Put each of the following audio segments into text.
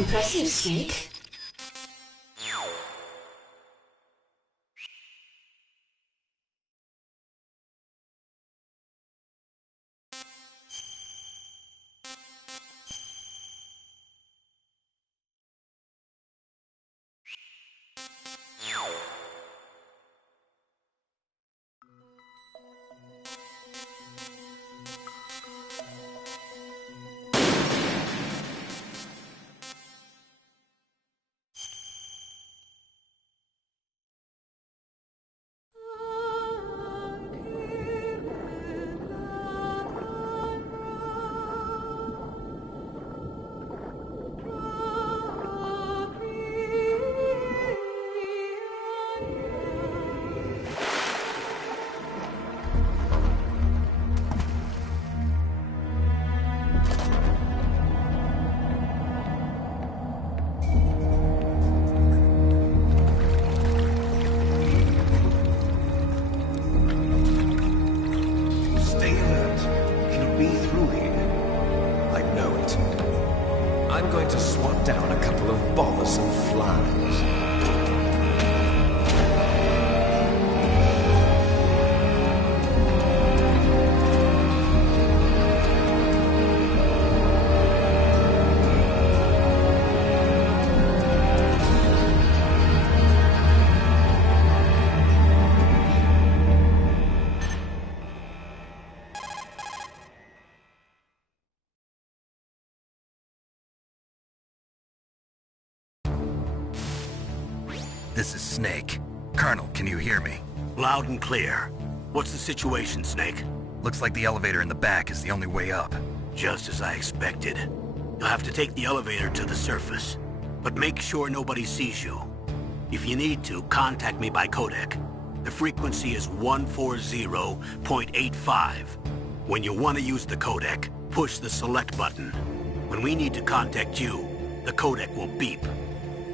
Impressive, Snake. Stay alert. He'll be through here. I know it. I'm going to swat down a couple of bothersome flies. This is Snake. Colonel, can you hear me? Loud and clear. What's the situation, Snake? Looks like the elevator in the back is the only way up. Just as I expected. You'll have to take the elevator to the surface. But make sure nobody sees you. If you need to, contact me by codec. The frequency is 140.85. When you want to use the codec, push the select button. When we need to contact you, the codec will beep.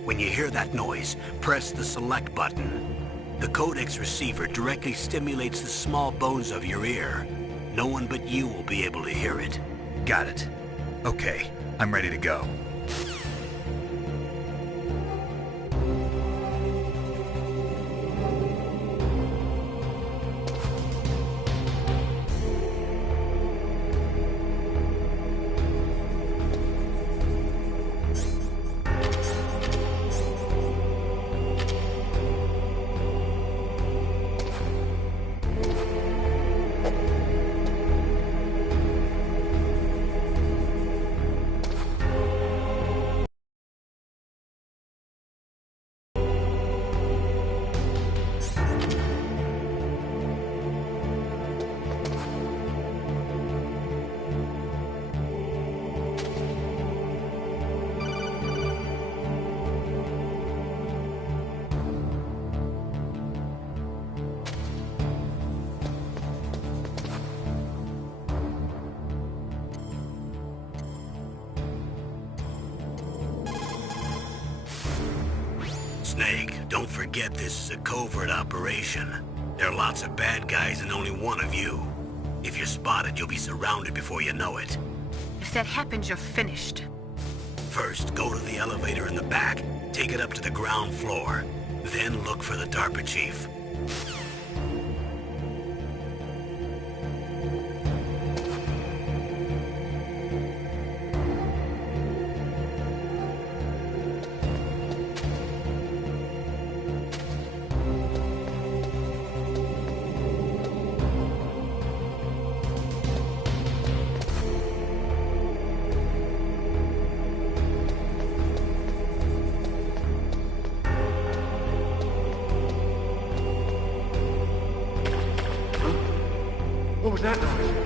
When you hear that noise, press the select button. The codec's receiver directly stimulates the small bones of your ear. No one but you will be able to hear it. Got it. Okay, I'm ready to go. Snake, don't forget this is a covert operation. There are lots of bad guys and only one of you. If you're spotted, you'll be surrounded before you know it. If that happens, you're finished. First, go to the elevator in the back, take it up to the ground floor. Then look for the DARPA chief. What was that noise?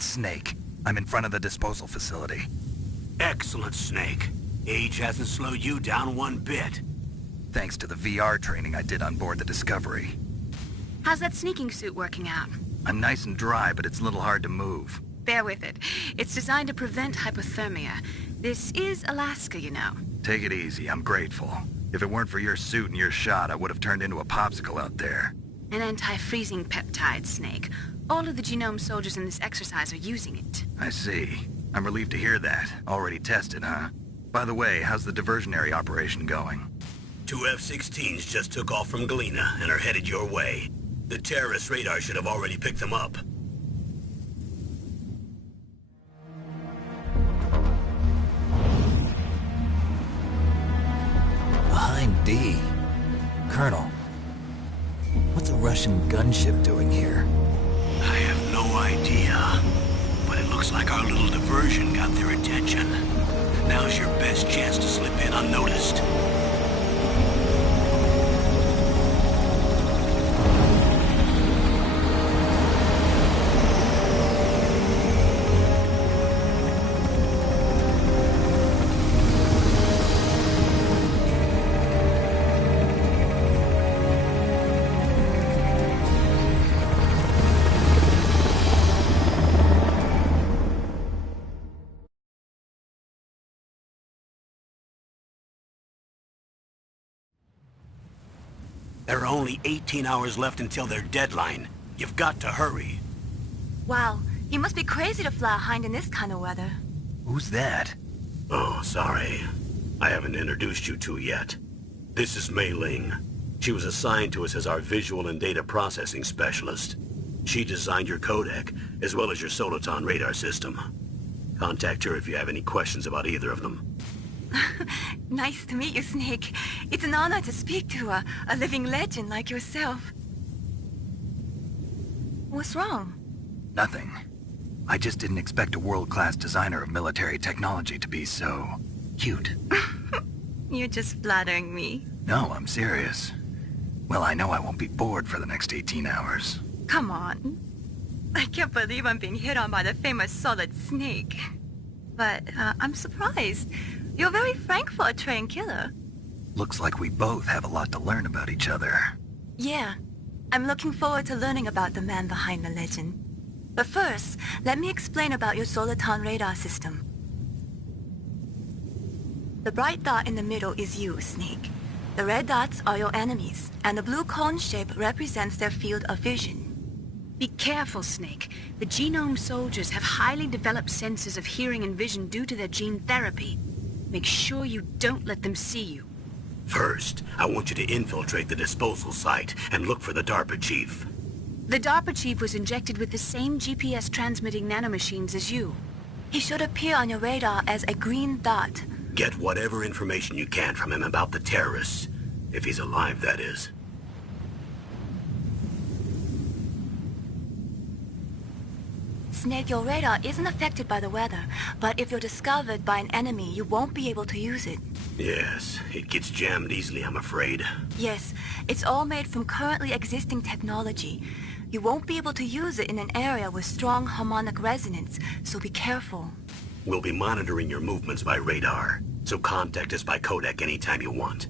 It's Snake. I'm in front of the disposal facility. Excellent, Snake. Age hasn't slowed you down one bit. Thanks to the VR training I did on board the Discovery. How's that sneaking suit working out? I'm nice and dry, but it's a little hard to move. Bear with it. It's designed to prevent hypothermia. This is Alaska, you know. Take it easy, I'm grateful. If it weren't for your suit and your shot, I would have turned into a popsicle out there. An anti-freezing peptide, Snake. All of the genome soldiers in this exercise are using it. I see. I'm relieved to hear that. Already tested, huh? By the way, how's the diversionary operation going? 2 F-16s just took off from Galena and are headed your way. The terrorist radar should have already picked them up. Behind D. Colonel, what's a Russian gunship doing here? I have no idea, but it looks like our little diversion got their attention. Now's your best chance to slip in unnoticed. There are only 18 hours left until their deadline. You've got to hurry. Wow, you must be crazy to fly a hind in this kind of weather. Who's that? Oh, sorry. I haven't introduced you to yet. This is Mei Ling. She was assigned to us as our visual and data processing specialist. She designed your codec, as well as your Soliton radar system. Contact her if you have any questions about either of them. Nice to meet you, Snake. It's an honor to speak to a living legend like yourself. What's wrong? Nothing. I just didn't expect a world-class designer of military technology to be so cute. You're just flattering me. No, I'm serious. Well, I know I won't be bored for the next 18 hours. Come on. I can't believe I'm being hit on by the famous Solid Snake. But I'm surprised. You're very frank for a trained killer. Looks like we both have a lot to learn about each other. Yeah. I'm looking forward to learning about the man behind the legend. But first, let me explain about your Soliton radar system. The bright dot in the middle is you, Snake. The red dots are your enemies, and the blue cone shape represents their field of vision. Be careful, Snake. The genome soldiers have highly developed senses of hearing and vision due to their gene therapy. Make sure you don't let them see you. First, I want you to infiltrate the disposal site and look for the DARPA chief. The DARPA chief was injected with the same GPS-transmitting nanomachines as you. He should appear on your radar as a green dot. Get whatever information you can from him about the terrorists. If he's alive, that is. Snake, your radar isn't affected by the weather, but if you're discovered by an enemy, you won't be able to use it. Yes, it gets jammed easily, I'm afraid. Yes, it's all made from currently existing technology. You won't be able to use it in an area with strong harmonic resonance, so be careful. We'll be monitoring your movements by radar, so contact us by codec anytime you want.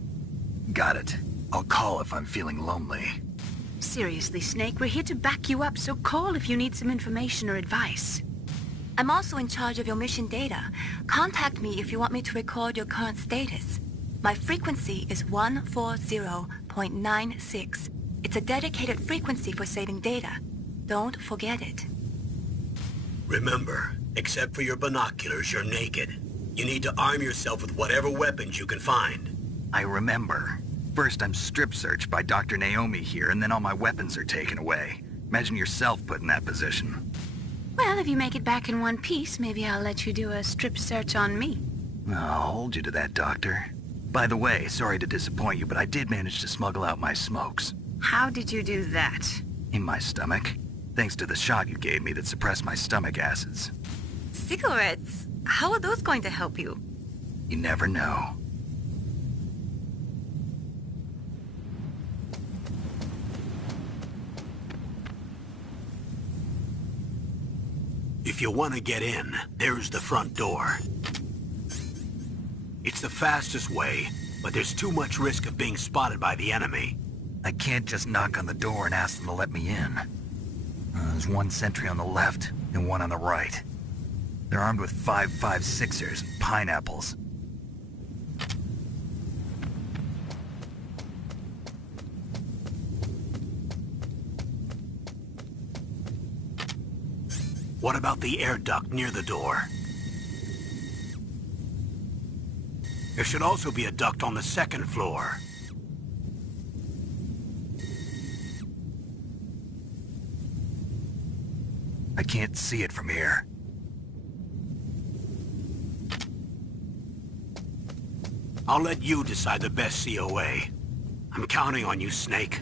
Got it. I'll call if I'm feeling lonely. Seriously, Snake, we're here to back you up, so call if you need some information or advice. I'm also in charge of your mission data. Contact me if you want me to record your current status. My frequency is 140.96. It's a dedicated frequency for saving data. Don't forget it. Remember, except for your binoculars, you're naked. You need to arm yourself with whatever weapons you can find. I remember. First, I'm strip searched by Dr. Naomi here, and then all my weapons are taken away. Imagine yourself put in that position. Well, if you make it back in one piece, maybe I'll let you do a strip search on me. I'll hold you to that, Doctor. By the way, sorry to disappoint you, but I did manage to smuggle out my smokes. How did you do that? In my stomach. Thanks to the shot you gave me that suppressed my stomach acids. Cigarettes? How are those going to help you? You never know. If you want to get in, there's the front door. It's the fastest way, but there's too much risk of being spotted by the enemy. I can't just knock on the door and ask them to let me in. There's one sentry on the left and one on the right. They're armed with 5.56ers and pineapples. What about the air duct near the door? There should also be a duct on the second floor. I can't see it from here. I'll let you decide the best COA. I'm counting on you, Snake.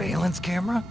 Surveillance camera?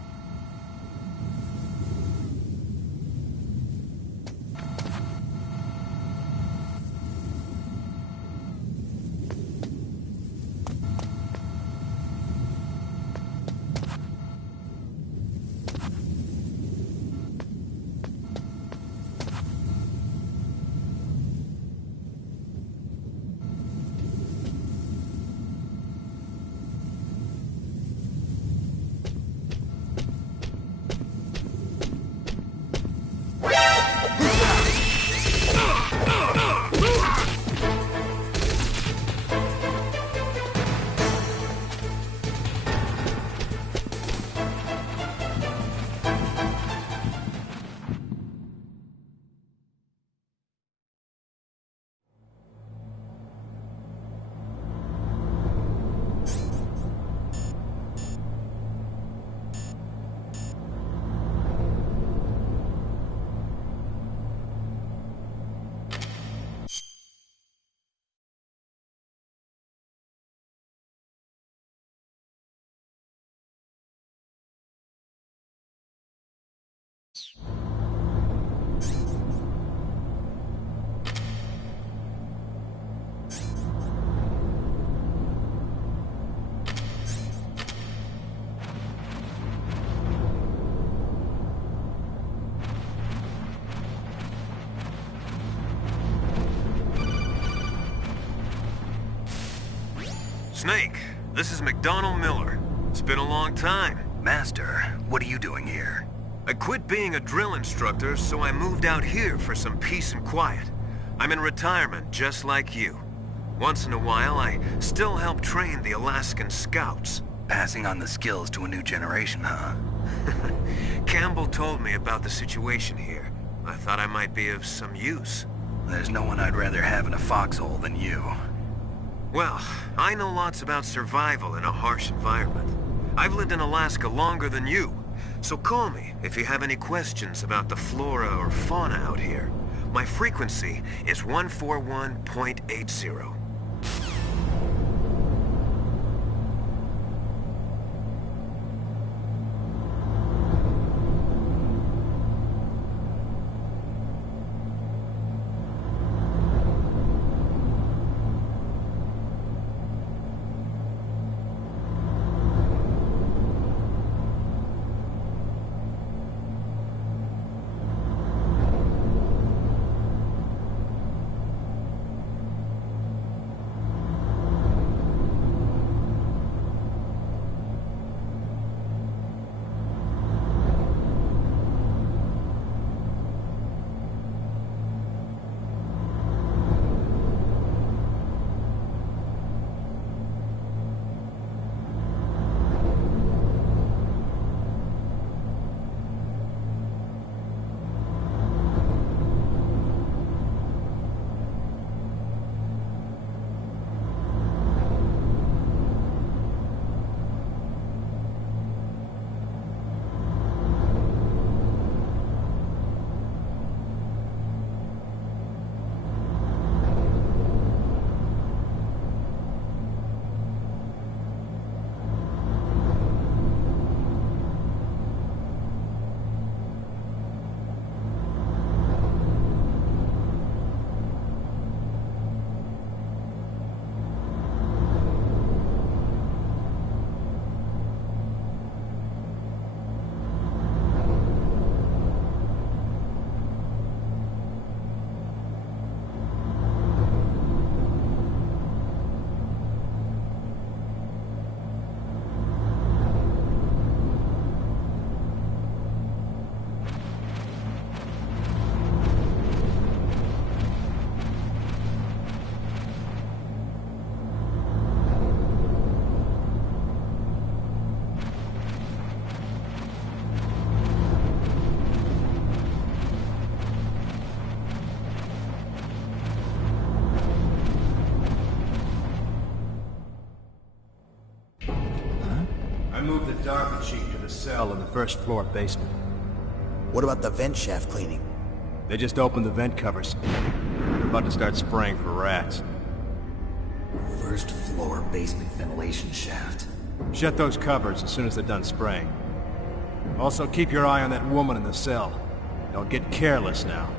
Snake, this is McDonald Miller. It's been a long time. Master, what are you doing here? I quit being a drill instructor, so I moved out here for some peace and quiet. I'm in retirement, just like you. Once in a while, I still help train the Alaskan Scouts. Passing on the skills to a new generation, huh? Campbell told me about the situation here. I thought I might be of some use. There's no one I'd rather have in a foxhole than you. Well, I know lots about survival in a harsh environment. I've lived in Alaska longer than you, so call me if you have any questions about the flora or fauna out here. My frequency is 141.80. I moved the DARPA chief to the cell in the first floor basement. What about the vent shaft cleaning? They just opened the vent covers. They're about to start spraying for rats. First floor basement ventilation shaft. Shut those covers as soon as they're done spraying. Also, keep your eye on that woman in the cell. Don't get careless now.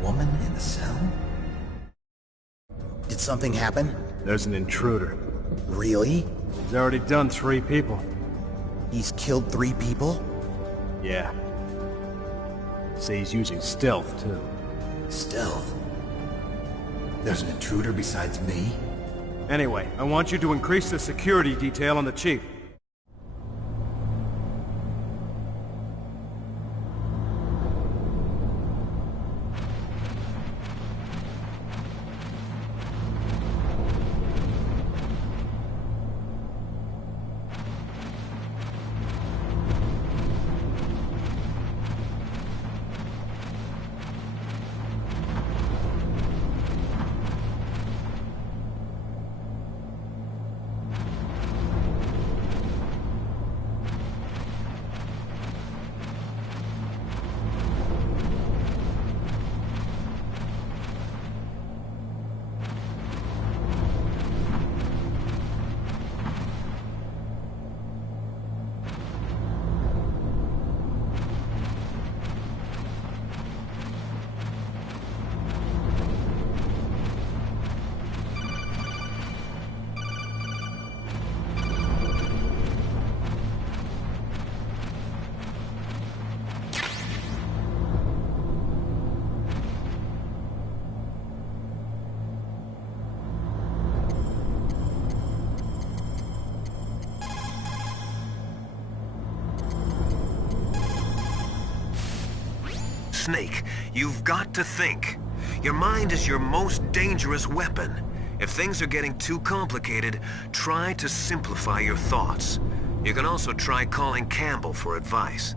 Woman in the cell? Did something happen? There's an intruder. Really? He's already done 3 people. He's killed 3 people? Yeah. Say he's using stealth, too. Stealth? There's an intruder besides me? Anyway, I want you to increase the security detail on the chief. Snake, you've got to think. Your mind is your most dangerous weapon. If things are getting too complicated, try to simplify your thoughts. You can also try calling Campbell for advice.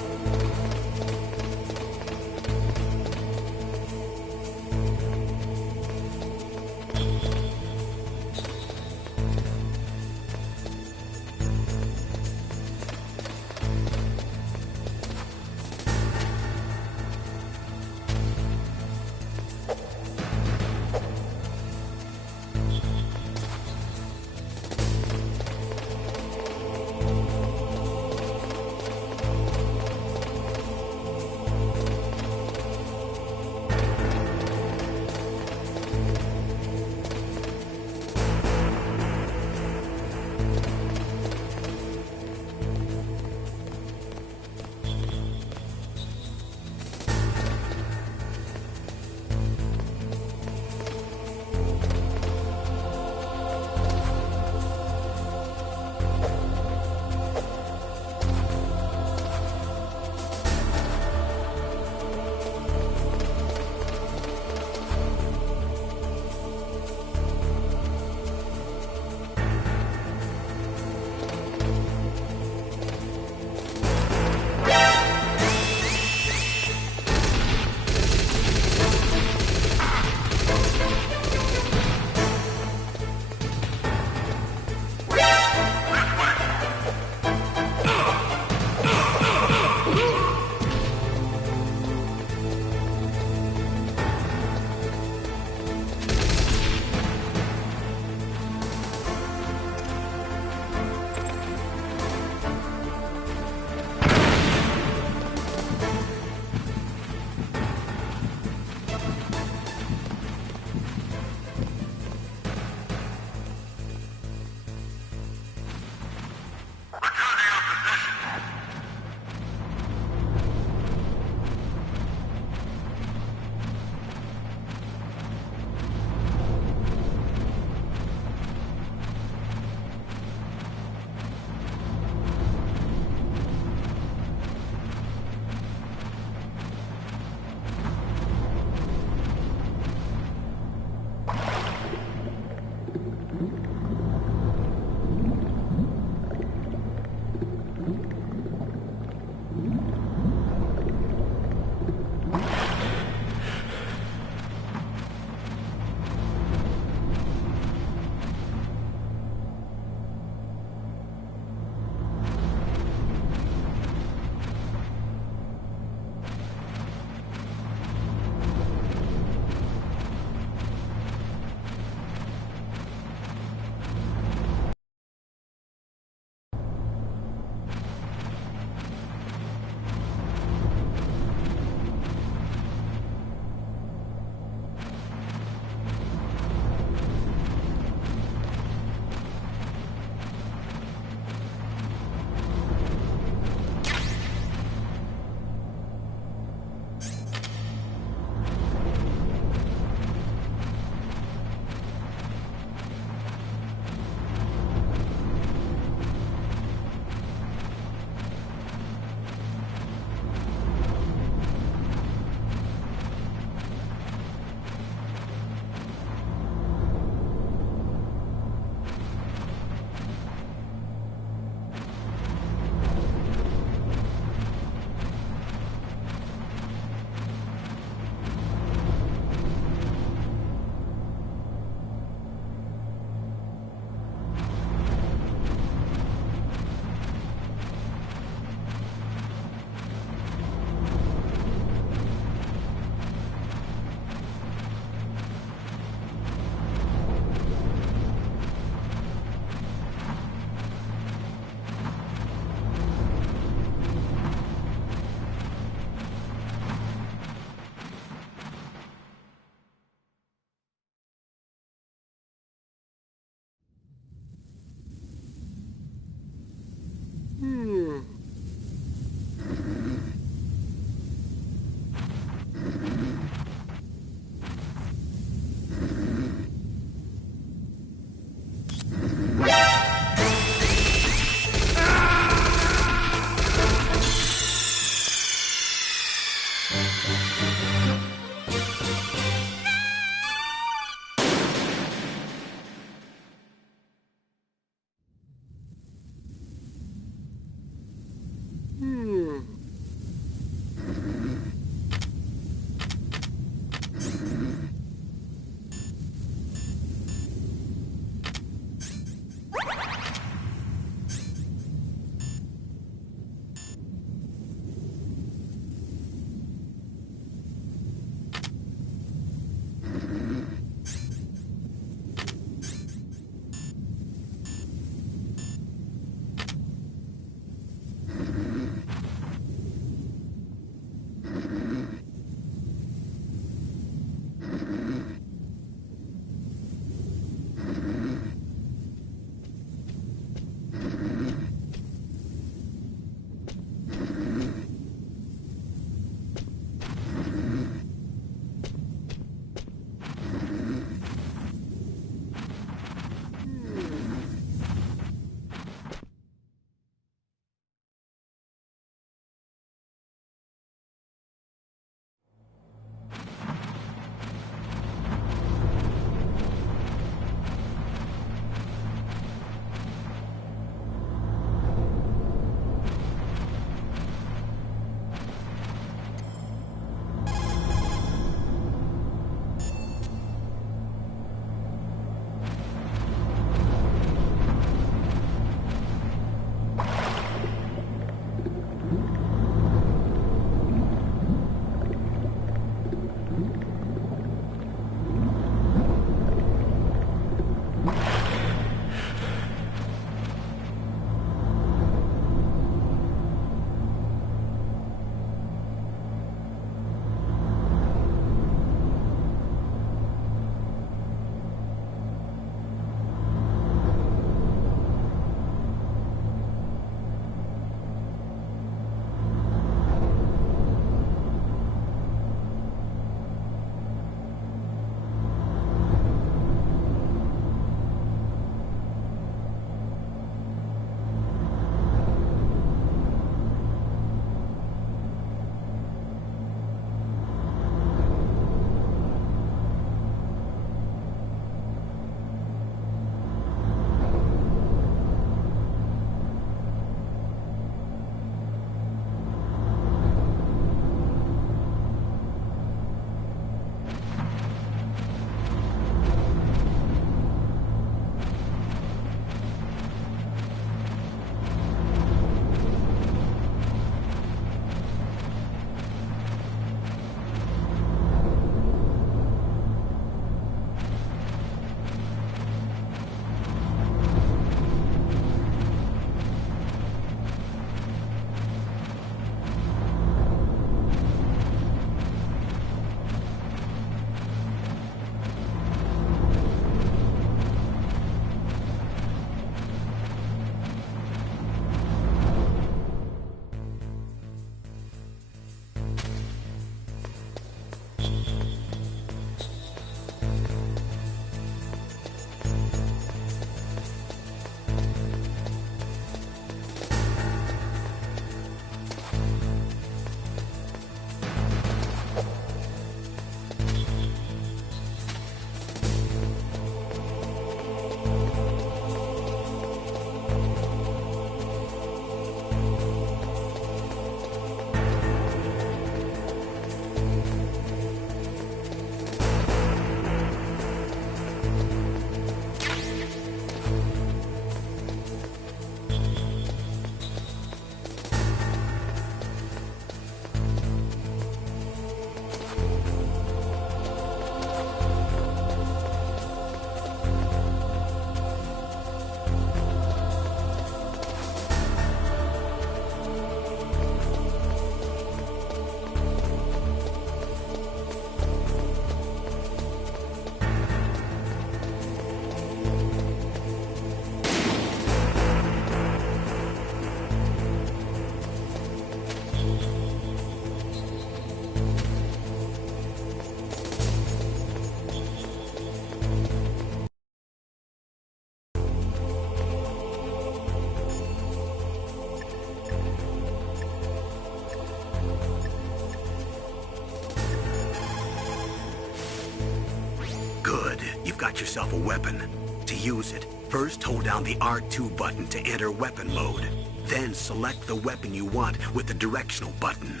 you've got yourself a weapon. To use it, first hold down the R2 button to enter weapon mode. Then select the weapon you want with the directional button.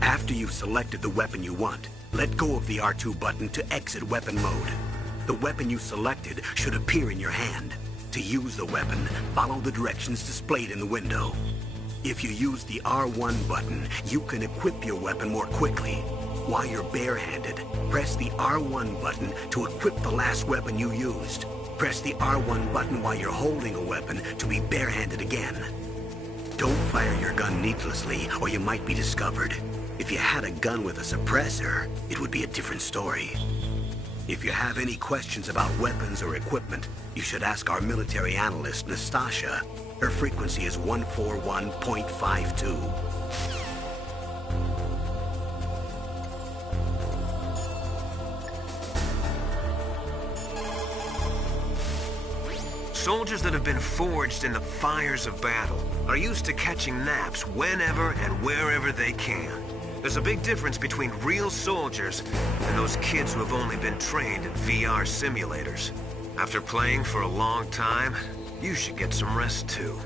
After you've selected the weapon you want, let go of the R2 button to exit weapon mode. The weapon you selected should appear in your hand. To use the weapon, follow the directions displayed in the window. If you use the R1 button, you can equip your weapon more quickly. While you're barehanded, press the R1 button to equip the last weapon you used. Press the R1 button while you're holding a weapon to be barehanded again. Don't fire your gun needlessly, or you might be discovered. If you had a gun with a suppressor, it would be a different story. If you have any questions about weapons or equipment, you should ask our military analyst, Nastasha. Her frequency is 141.52. Soldiers that have been forged in the fires of battle are used to catching naps whenever and wherever they can. There's a big difference between real soldiers and those kids who have only been trained in VR simulators. After playing for a long time, you should get some rest too.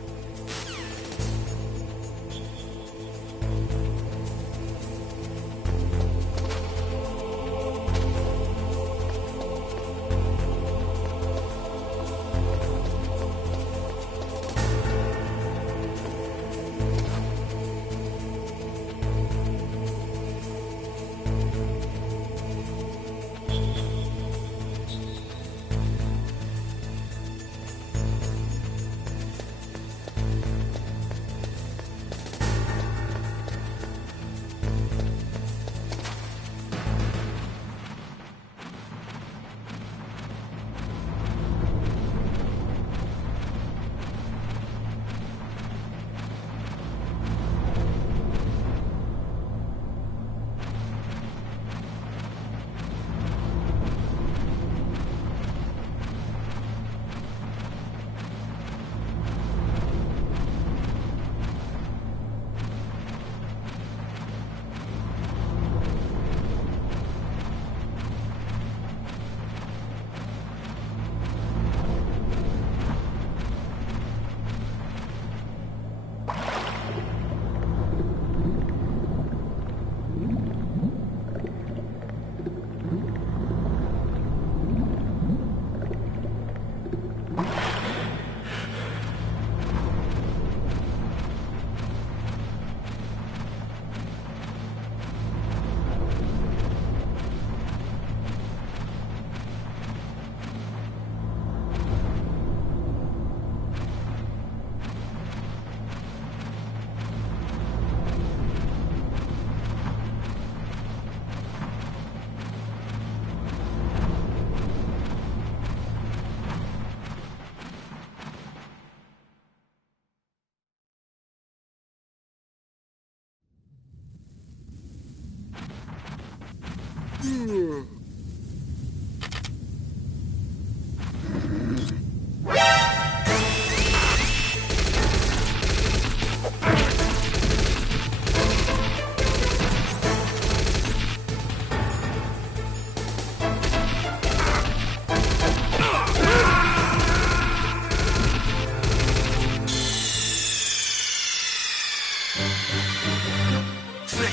Snake!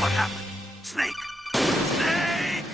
What happened? Snake! Snake!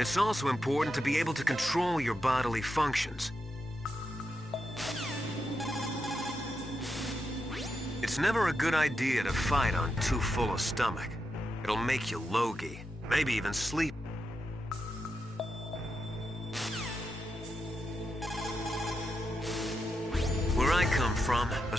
It's also important to be able to control your bodily functions. It's never a good idea to fight on too full a stomach. It'll make you logy, maybe even sleep. Where I come from, a